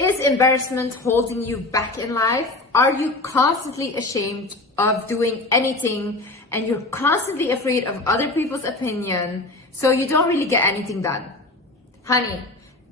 Is embarrassment holding you back in life? Are you constantly ashamed of doing anything and you're constantly afraid of other people's opinion, so you don't really get anything done? Honey,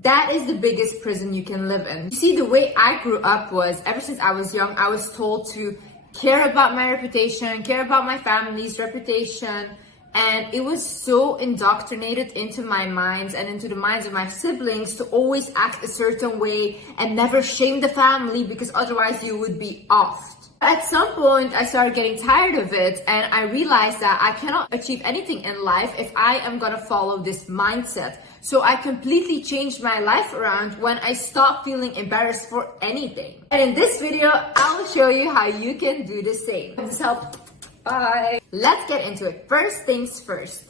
that is the biggest prison you can live in. You see, the way I grew up was, ever since I was young, I was told to care about my reputation, care about my family's reputation, and it was so indoctrinated into my minds and into the minds of my siblings to always act a certain way and never shame the family, because otherwise you would be offed. At some point, I started getting tired of it, and I realized that I cannot achieve anything in life if I am gonna follow this mindset. So I completely changed my life around when I stopped feeling embarrassed for anything. And in this video, I will show you how you can do the same. This help. Bye. Let's get into it. First things first.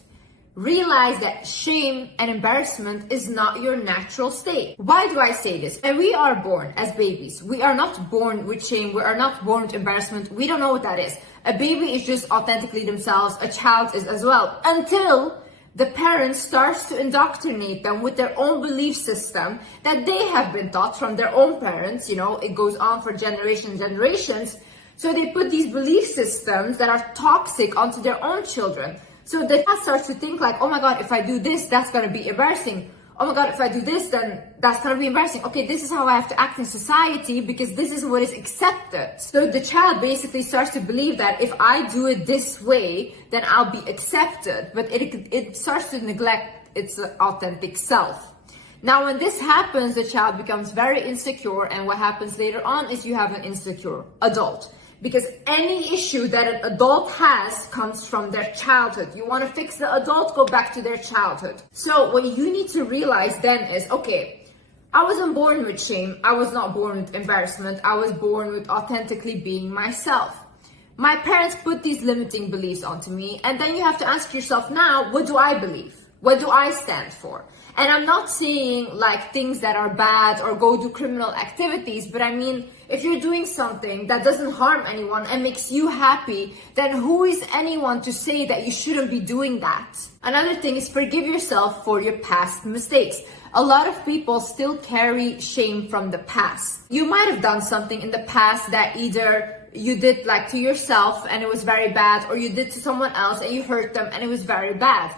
Realize that shame and embarrassment is not your natural state. Why do I say this? When we are born as babies, we are not born with shame. We are not born with embarrassment. We don't know what that is. A baby is just authentically themselves. A child is as well. Until the parent starts to indoctrinate them with their own belief system that they have been taught from their own parents. You know, it goes on for generations and generations. So they put these belief systems that are toxic onto their own children. So the child starts to think like, oh my God, if I do this, that's gonna be embarrassing. Oh my God, if I do this, then that's gonna be embarrassing. Okay, this is how I have to act in society because this is what is accepted. So the child basically starts to believe that if I do it this way, then I'll be accepted. But it starts to neglect its authentic self. Now, when this happens, the child becomes very insecure, and what happens later on is you have an insecure adult. Because any issue that an adult has comes from their childhood. You want to fix the adult, go back to their childhood. So what you need to realize then is, okay, I wasn't born with shame. I was not born with embarrassment. I was born with authentically being myself. My parents put these limiting beliefs onto me, and then you have to ask yourself now, what do I believe? What do I stand for? And I'm not saying like things that are bad or go do criminal activities, but I mean, if you're doing something that doesn't harm anyone and makes you happy, then who is anyone to say that you shouldn't be doing that? Another thing is forgive yourself for your past mistakes. A lot of people still carry shame from the past. You might have done something in the past that either you did like to yourself and it was very bad, or you did to someone else and you hurt them and it was very bad.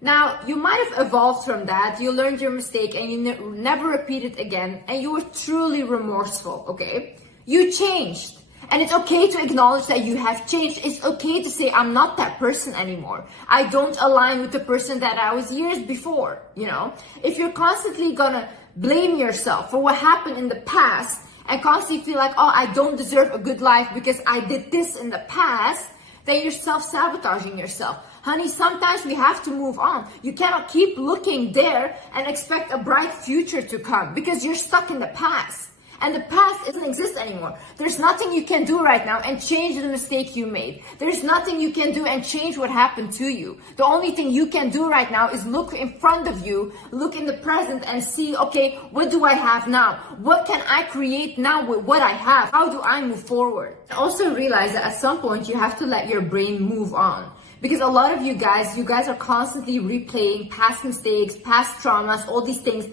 Now, you might have evolved from that, you learned your mistake and you never repeat it again, and you were truly remorseful, okay? You changed. And it's okay to acknowledge that you have changed. It's okay to say, I'm not that person anymore. I don't align with the person that I was years before, you know? If you're constantly gonna blame yourself for what happened in the past and constantly feel like, oh, I don't deserve a good life because I did this in the past, then you're self-sabotaging yourself. Honey, sometimes we have to move on. You cannot keep looking there and expect a bright future to come because you're stuck in the past. And the past doesn't exist anymore. There's nothing you can do right now and change the mistake you made. There's nothing you can do and change what happened to you. The only thing you can do right now is look in front of you, look in the present and see, okay, what do I have now? What can I create now with what I have? How do I move forward? And also realize that at some point you have to let your brain move on. Because a lot of you guys are constantly replaying past mistakes, past traumas, all these things.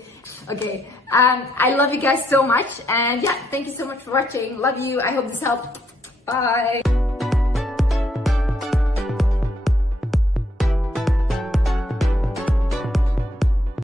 Okay, I love you guys so much. And yeah, thank you so much for watching. Love you. I hope this helped. Bye.